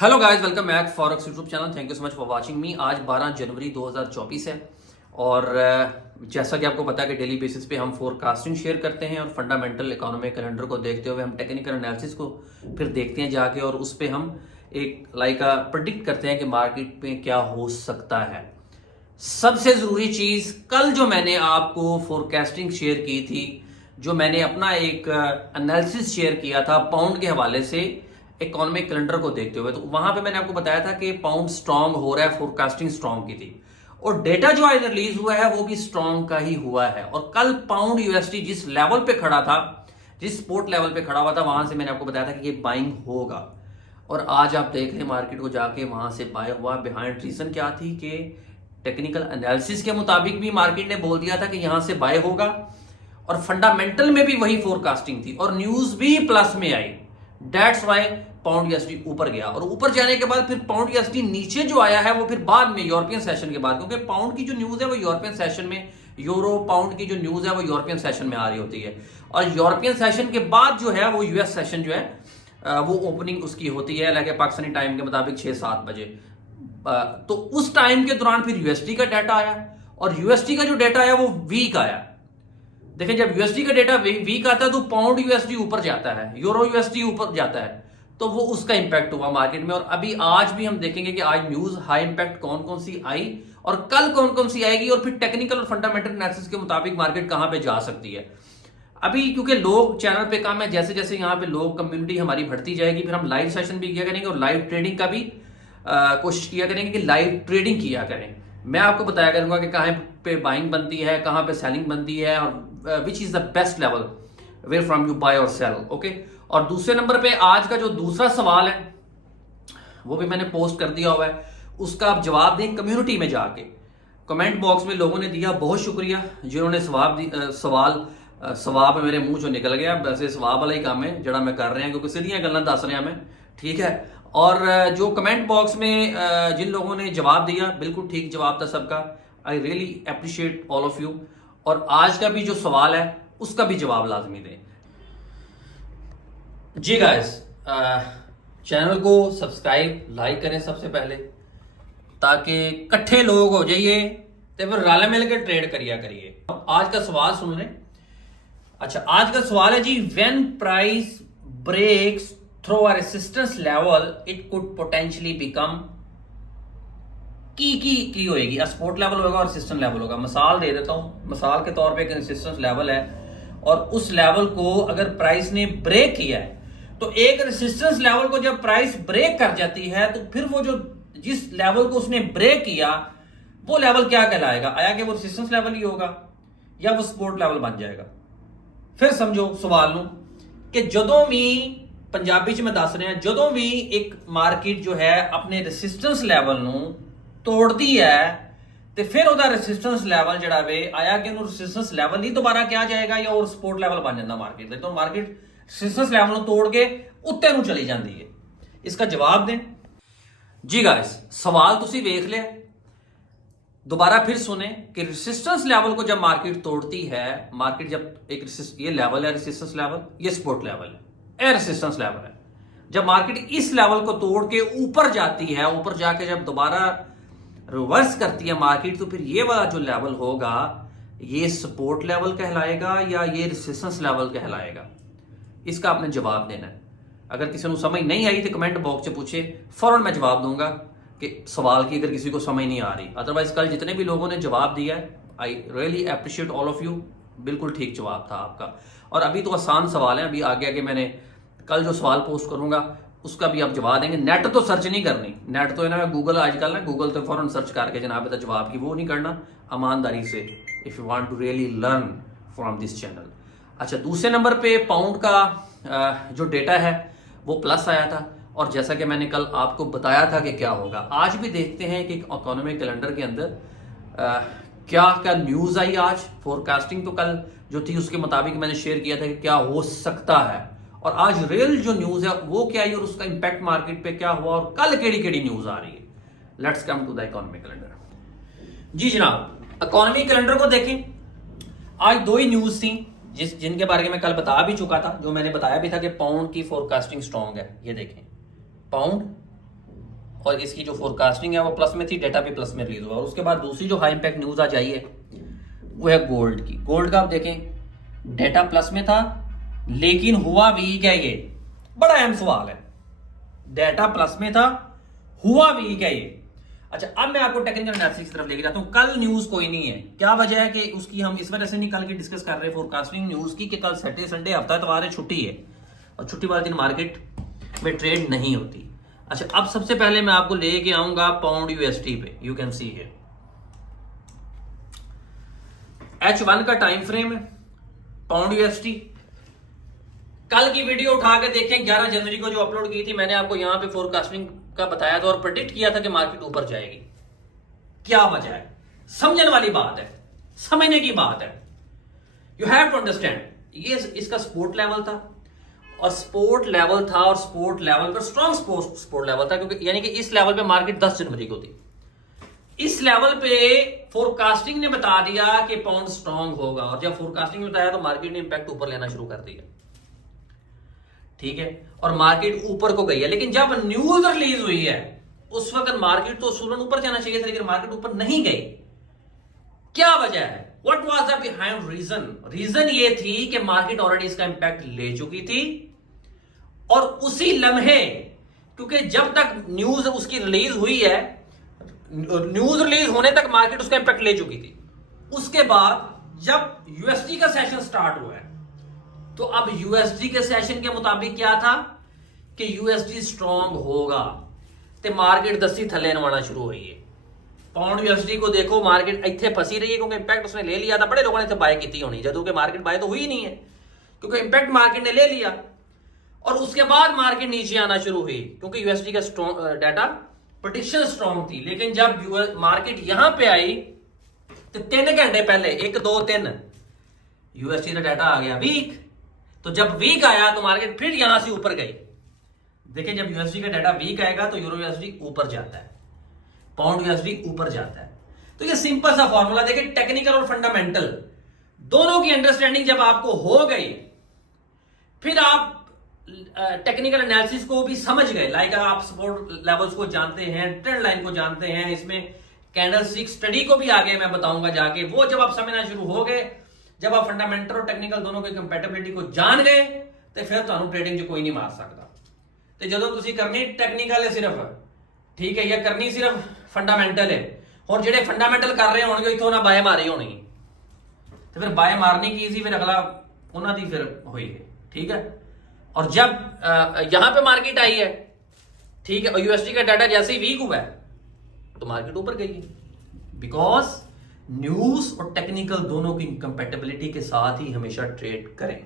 Hello guys, welcome back forex YouTube channel. Thank you so much for watching me. आज 12 जनवरी 2024 है और जैसा कि आपको पता है कि डेली बेसिस पे हम फोरकास्टिंग शेयर करते हैं और फंडामेंटल इकोनॉमिक कैलेंडर को देखते हुए हम टेक्निकल एनालिसिस को फिर देखते हैं जाके और उस पर हम एक प्रिडिक्ट करते हैं कि मार्केट में क्या हो सकता है। सबसे ज़रूरी चीज़, कल जो मैंने आपको फोरकास्टिंग शेयर की थी, जो मैंने अपना एक एनालिसिस शेयर किया था पाउंड के हवाले से इकोनॉमिक कैलेंडर को देखते हुए, तो वहां पे मैंने आपको बताया था कि पाउंड स्ट्रांग हो रहा है, फोरकास्टिंग स्ट्रांग की थी और डेटा जो आज रिलीज हुआ है वो भी स्ट्रांग का ही हुआ है। और कल पाउंड यूएसडी जिस लेवल पे खड़ा था, जिस सपोर्ट लेवल पे खड़ा हुआ था, वहां से मैंने आपको बताया था कि ये बाइंग होगा और आज आप देख रहे हैं मार्केट को जाके वहां से बाय हुआ। बिहाइंड रीजन क्या थी कि टेक्निकल एनालिसिस के मुताबिक भी मार्केट ने बोल दिया था कि यहां से बाय होगा और फंडामेंटल में भी वही फोरकास्टिंग थी और न्यूज भी प्लस में आई। दैट्स वाई पाउंड यूएसडी ऊपर गया और ऊपर जाने के बाद फिर पाउंड यूएसडी नीचे जो आया है वो फिर बाद में यूरोपियन सेशन के बाद, क्योंकि पाउंड की जो न्यूज है वो यूरोपियन सेशन में, यूरो पाउंड की जो न्यूज है वो यूरोपियन सेशन में आ रही होती है और यूरोपियन सेशन के बाद जो है वो यूएस सेशन जो है वो ओपनिंग उसकी होती है लाइक पाकिस्तानी टाइम के मुताबिक 6-7 बजे। तो उस टाइम के दौरान फिर यूएसडी का डाटा आया और यूएसडी का जो डाटा आया वो वीक आया। देखिए, जब यूएसडी का डेटा वीक आता है तो पाउंड यूएसडी ऊपर जाता है, यूरो यूएसडी ऊपर जाता है, तो वो उसका इंपैक्ट हुआ मार्केट में। और अभी आज भी हम देखेंगे कि आज न्यूज हाई इंपैक्ट कौन कौन सी आई और कल कौन कौन सी आएगी और फिर टेक्निकल और फंडामेंटल एनालिसिस के मुताबिक मार्केट कहां पे जा सकती है। अभी क्योंकि लोग चैनल पे कम है, जैसे जैसे यहाँ पे लोग कम्युनिटी हमारी बढ़ती जाएगी फिर हम लाइव सेशन भी किया करेंगे और लाइव ट्रेडिंग का भी कोशिश किया करेंगे कि लाइव ट्रेडिंग किया करें। मैं आपको बताया करूंगा कि कहां पे बाइंग बनती है, कहां पे सेलिंग बनती है और which is the best level where from you buy और सेल। ओके, और दूसरे नंबर पे आज का जो दूसरा सवाल है वो भी मैंने पोस्ट कर दिया हुआ है, उसका आप जवाब दें कम्युनिटी में जाके। कमेंट बॉक्स में लोगों ने दिया, बहुत शुक्रिया जिन्होंने सवाब मेरे मुंह चो निकल गया। वैसे सवाब वाला ही काम है जड़ा मैं कर रहे हैं क्योंकि सीधियां गल्लां दस रहे हैं मैं, ठीक है। और जो कमेंट बॉक्स में जिन लोगों ने जवाब दिया, बिल्कुल ठीक जवाब था सबका। I really appreciate all of you. और आज का भी जो सवाल है उसका भी जवाब लाजमी दें जी गाइस। चैनल को सब्सक्राइब लाइक करें सबसे पहले, ताकि इकट्ठे लोग हो जाइए तो फिर रल मिल के ट्रेड करिए। आज का सवाल सुन लें। अच्छा, आज का सवाल है जी, when price breaks through a resistance level it could potentially become की होएगी, सपोर्ट लेवल होगा और रेजिस्टेंस लेवल होगा। मिसाल दे देता हूं, मिसाल के तौर पे एक रेजिस्टेंस लेवल है और उस लेवल को अगर प्राइस ने ब्रेक किया है तो एक रेजिस्टेंस लेवल को जब प्राइस ब्रेक कर जाती है तो फिर वो जो जिस लेवल को उसने ब्रेक किया वो लेवल क्या कहलाएगा? आया कि वो रेजिस्टेंस लेवल ही होगा या वो सपोर्ट लेवल बन जाएगा? फिर समझो सवाल नू कि जदों भी पंजाबी च मैं दस रहा, जदों भी एक मार्केट जो है अपने रेजिस्टेंस लेवल नू तोड़ती है तो फिर ਉਹਦਾ रेजिस्टेंस लेवल ਜਿਹੜਾ ਵੇ आया कि ਉਹਨੂੰ रेजिस्टेंस लेवल ही दोबारा क्या जाएगा या और सपोर्ट लेवल बन जाता मार्केट दे। तो मार्केट रेजिस्टेंस लेवल ਨੂੰ तोड़ के ਉੱਤੇ ਨੂੰ चली जाती है। इसका जवाब दें जी गाइस। सवाल तुसी देख लिया, दोबारा फिर सुने कि रेजिस्टेंस लेवल को जब मार्केट तोड़ती है, मार्केट जब एक ये लेवल है रेजिस्टेंस लेवल, ये सपोर्ट लेवल है, ये रेजिस्टेंस लेवल है। जब मार्केट इस लेवल को तोड़ के ऊपर जाती है, ऊपर जाके जब दोबारा रिवर्स करती है मार्केट, तो फिर ये वाला जो लेवल होगा ये सपोर्ट लेवल कहलाएगा या ये रेजिस्टेंस लेवल कहलाएगा? इसका आपने जवाब देना है। अगर किसी को समझ नहीं आई तो कमेंट बॉक्स से पूछे, फौरन मैं जवाब दूंगा कि सवाल की अगर किसी को समझ नहीं आ रही। अदरवाइज कल जितने भी लोगों ने जवाब दिया है, I really appreciate all of you, बिल्कुल ठीक जवाब था आपका। और अभी तो आसान सवाल है, अभी आगे आगे मैंने कल जो सवाल पोस्ट करूंगा उसका भी आप जवाब देंगे। नेट तो सर्च नहीं करनी, नेट तो है ना गूगल, आजकल ना गूगल तो फौरन सर्च करके जनाब तो जवाब की वो नहीं करना, ईमानदारी से, if you want to really learn from this channel. अच्छा, दूसरे नंबर पे पाउंड का जो डेटा है वो प्लस आया था और जैसा कि मैंने कल आपको बताया था कि क्या होगा, आज भी देखते हैं कि इकोनॉमिक कैलेंडर के अंदर क्या क्या न्यूज आई आज। फोरकास्टिंग तो कल जो थी उसके मुताबिक मैंने शेयर किया था कि क्या हो सकता है, और आज रियल जो न्यूज है वो क्या आई और उसका इंपैक्ट मार्केट पे क्या हुआ और कल केड़ी न्यूज आ रही है। Let's come to the economic calendar जी जनाब। इकोनॉमिक कैलेंडर को देखें, आज दो ही न्यूज थी जिनके बारे में मैं कल बता भी चुका था, जो मैंने बताया भी था कि पाउंड की फोरकास्टिंग स्ट्रांग है। ये देखें, पाउंड और इसकी जो फोरकास्टिंग है वो प्लस में थी, डेटा भी प्लस में रिलीज हुआ। और उसके बाद दूसरी जो हाई इंपैक्ट न्यूज आज आई है वो है गोल्ड की। गोल्ड का आप देखें डेटा प्लस में था लेकिन हुआ वीक है। ये बड़ा अहम सवाल है, डेटा प्लस में था हुआ वीक है ये। अच्छा, अब मैं आपको टेक्निकल एनालिसिस की तरफ लेके जाता हूं। कल न्यूज कोई नहीं है, क्या वजह है कि उसकी हम इस वजह से नहीं कल की डिस्कस कर रहे फोरकास्टिंग न्यूज की कि कल सैटरडे संडे हफ्ता इतवार है, छुट्टी है और छुट्टी वाले दिन मार्केट में ट्रेड नहीं होती। अच्छा, अब सबसे पहले मैं आपको लेके आऊंगा पाउंड यूएसडी पे। You can see here H1 का टाइम फ्रेम है, पाउंड यूएसडी। कल की वीडियो उठा के देखें 11 जनवरी को जो अपलोड की थी, मैंने आपको यहां पे फोरकास्टिंग का बताया था और प्रेडिक्ट किया था कि मार्केट ऊपर जाएगी। क्या वजह है, समझने वाली बात है, समझने की बात है। यू हैव टू अंडरस्टैंड, ये इसका सपोर्ट लेवल था और सपोर्ट लेवल था और सपोर्ट लेवल पर स्ट्रॉन्ग सपोर्ट लेवल था, क्योंकि यानी कि इस लेवल पे मार्केट 10 जनवरी को थी। इस लेवल पे फोरकास्टिंग ने बता दिया कि पाउंड स्ट्रॉन्ग होगा और जब फोरकास्टिंग ने बताया तो मार्केट ने इंपैक्ट ऊपर लेना शुरू कर दिया, ठीक है, और मार्केट ऊपर को गई है। लेकिन जब न्यूज रिलीज हुई है उस वक्त मार्केट तो सूरन ऊपर जाना चाहिए था, लेकिन मार्केट ऊपर नहीं गई। क्या वजह है, what was the behind reason? Reason ये थी कि मार्केट ऑलरेडी इसका इंपैक्ट ले चुकी थी और उसी लम्हे, क्योंकि जब तक न्यूज उसकी रिलीज हुई है, न्यूज रिलीज होने तक मार्केट उसका इंपैक्ट ले चुकी थी। उसके बाद जब यूएसडी का सेशन स्टार्ट हुआ है तो अब यूएसडी के सेशन के मुताबिक क्या था कि यूएसडी स्ट्रॉन्ग होगा तो मार्केट दस्ती थले नवाना शुरू हुई है। पाउंड यूएसडी को देखो, मार्केट इतने फंसी रही है क्योंकि इंपैक्ट उसने ले लिया था। बड़े लोगों ने इतने बाय की होनी, जदों कि मार्केट बाय तो हुई नहीं है क्योंकि इंपैक्ट मार्केट ने ले लिया। और उसके बाद मार्केट नीचे आना शुरू हुई क्योंकि यूएसडी का डाटा प्रेडिक्शन स्ट्रॉन्ग थी। लेकिन जब मार्केट यहां पे आई तो 3 घंटे पहले 1 2 3 यूएसडी का डाटा आ गया वीक। तो जब वीक आया तो मार्केट फिर यहां से ऊपर गई। देखिए, जब यूएसडी का डाटा वीक आएगा तो यूरो यूएसडी ऊपर जाता है, पाउंड यूएसडी ऊपर जाता है। तो ये सिंपल सा फॉर्मूला, देखिए टेक्निकल और फंडामेंटल दोनों की अंडरस्टैंडिंग जब आपको हो गई, फिर आप टेक्निकल एनालिसिस को भी समझ गए। लाइक आप सपोर्ट लेवल्स को जानते हैं, ट्रेंड लाइन को जानते हैं, इसमें कैंडलस्टिक स्टडी को भी आगे मैं बताऊंगा जाके। वो जब आप समझना शुरू हो गए, जब आप फंडामेंटल और टेक्निकल दोनों की कंपैटिबिलिटी को जान गए, तो फिर ਤੁਹਾਨੂੰ ट्रेडिंग जो कोई नहीं मार सकता। तो ਜਦੋਂ ਤੁਸੀਂ ਕਰਨੀ ਟੈਕਨੀਕਲ ਹੈ ਸਿਰਫ, ठीक है, या करनी सिर्फ फंडामेंटल है, और ਜਿਹੜੇ फंडामेंटल कर रहे होंगे इथों ना बाय मारी होनी, तो फिर बाय मारने की इजी, फिर अगला ਉਹਨਾਂ ਦੀ फिर होई है, ठीक है। और जब यहां पे मार्केट आई है, ठीक है, और यूएसडी का डाटा जैसे ही वीक हुआ है तो मार्केट ऊपर गई है, बिकॉज न्यूज और टेक्निकल दोनों की कंपैटिबिलिटी के साथ ही हमेशा ट्रेड करें।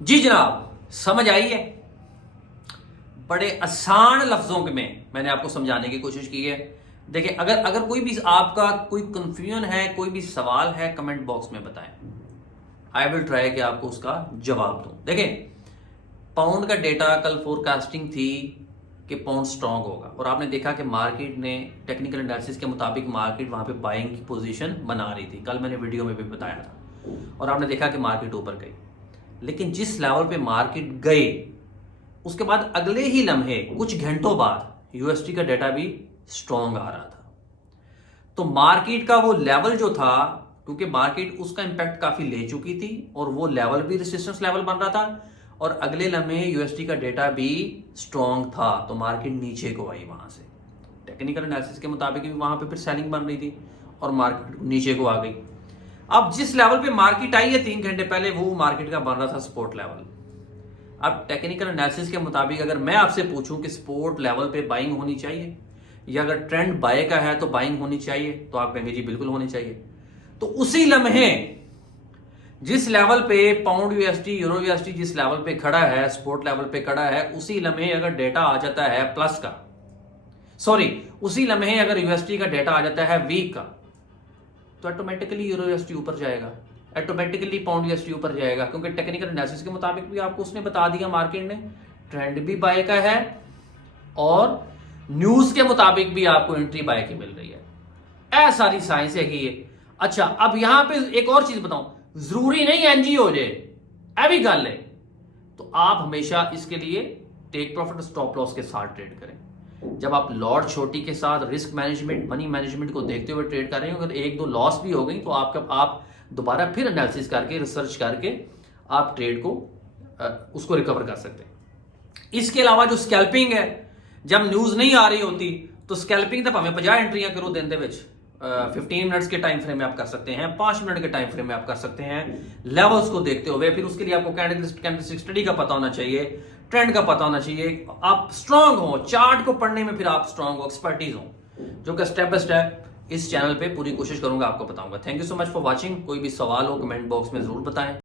जी जनाब, समझ आई है? बड़े आसान लफ्जों में मैंने आपको समझाने की कोशिश की है। देखिए, अगर कोई भी आपका कोई कंफ्यूजन है, कोई भी सवाल है, कमेंट बॉक्स में बताएं, आई विल ट्राई कि आपको उसका जवाब दूं। देखें, पाउंड का डेटा कल फोरकास्टिंग थी कि पाउंड स्ट्रांग होगा और आपने देखा कि मार्केट ने टेक्निकल एनालिसिस के मुताबिक मार्केट वहां पे बाइंग की पोजीशन बना रही थी। कल मैंने वीडियो में भी बताया था और आपने देखा कि मार्केट ऊपर गई। लेकिन जिस लेवल पे मार्केट गए उसके बाद अगले ही लम्हे कुछ घंटों बाद यूएसडी का डेटा भी स्ट्रांग आ रहा था। तो मार्केट का वो लेवल जो था, क्योंकि मार्केट उसका इंपैक्ट काफी ले चुकी थी और वो लेवल भी रेजिस्टेंस लेवल बन रहा था और अगले लम्हे यूएसडी का डेटा भी स्ट्रांग था, तो मार्केट नीचे को आई। वहां से टेक्निकल एनालिसिस के मुताबिक भी वहां पे फिर सेलिंग बन रही थी और मार्केट नीचे को आ गई। अब जिस लेवल पे मार्केट आई है 3 घंटे पहले, वो मार्केट का बन रहा था सपोर्ट लेवल। अब टेक्निकल एनालिसिस के मुताबिक अगर मैं आपसे पूछूं कि सपोर्ट लेवल पे बाइंग होनी चाहिए या अगर ट्रेंड बाय का है तो बाइंग होनी चाहिए, तो आप कहेंगे जी बिल्कुल होनी चाहिए। तो उसी लम्हे जिस लेवल पे पाउंड यूएसडी, यूरो यूएसडी जिस लेवल पे खड़ा है, सपोर्ट लेवल पे खड़ा है, उसी लम्हे अगर डेटा आ जाता है प्लस का, सॉरी, उसी लम्हे अगर यूएसडी का डेटा आ जाता है वीक का, तो ऑटोमेटिकली यूरो यूएसडी ऊपर जाएगा, ऑटोमेटिकली पाउंड यूएसडी ऊपर जाएगा, क्योंकि टेक्निकल एनालिसिस के मुताबिक भी आपको उसने बता दिया मार्केट ने ट्रेंड भी बाय का है और न्यूज के मुताबिक भी आपको एंट्री बाय की मिल रही है। ऐ सारी साइंस है कि ये। अच्छा, अब यहां पे एक और चीज बताऊं, जरूरी नहीं एनजी हो जाए, ऐ भी गल है। तो आप हमेशा इसके लिए टेक प्रॉफिट और स्टॉप लॉस के साथ ट्रेड करें। जब आप लॉट छोटी के साथ रिस्क मैनेजमेंट, मनी मैनेजमेंट को देखते हुए ट्रेड कर रहे हो, अगर एक दो लॉस भी हो गई तो आप दोबारा फिर एनालिसिस करके, रिसर्च करके आप ट्रेड को उसको रिकवर कर सकते हैं। इसके अलावा जो स्कैल्पिंग है, जब न्यूज नहीं आ रही होती तो स्कैल्पिंग तब हमें 50 एंट्रियां करो दिन दे विच 15 मिनट्स के टाइम फ्रेम में आप कर सकते हैं, 5 मिनट के टाइम फ्रेम में आप कर सकते हैं, लेवल्स को देखते हुए। फिर उसके लिए आपको कैंडलस्टिक स्टडी का पता होना चाहिए, ट्रेंड का पता होना चाहिए, आप स्ट्रांग हो, चार्ट को पढ़ने में फिर आप स्ट्रांग हो, एक्सपर्टीज हो, जो कि स्टेप बाय स्टेप इस चैनल पे पूरी कोशिश करूंगा आपको बताऊंगा। Thank you so much for watching. कोई भी सवाल हो कमेंट बॉक्स में जरूर बताएं।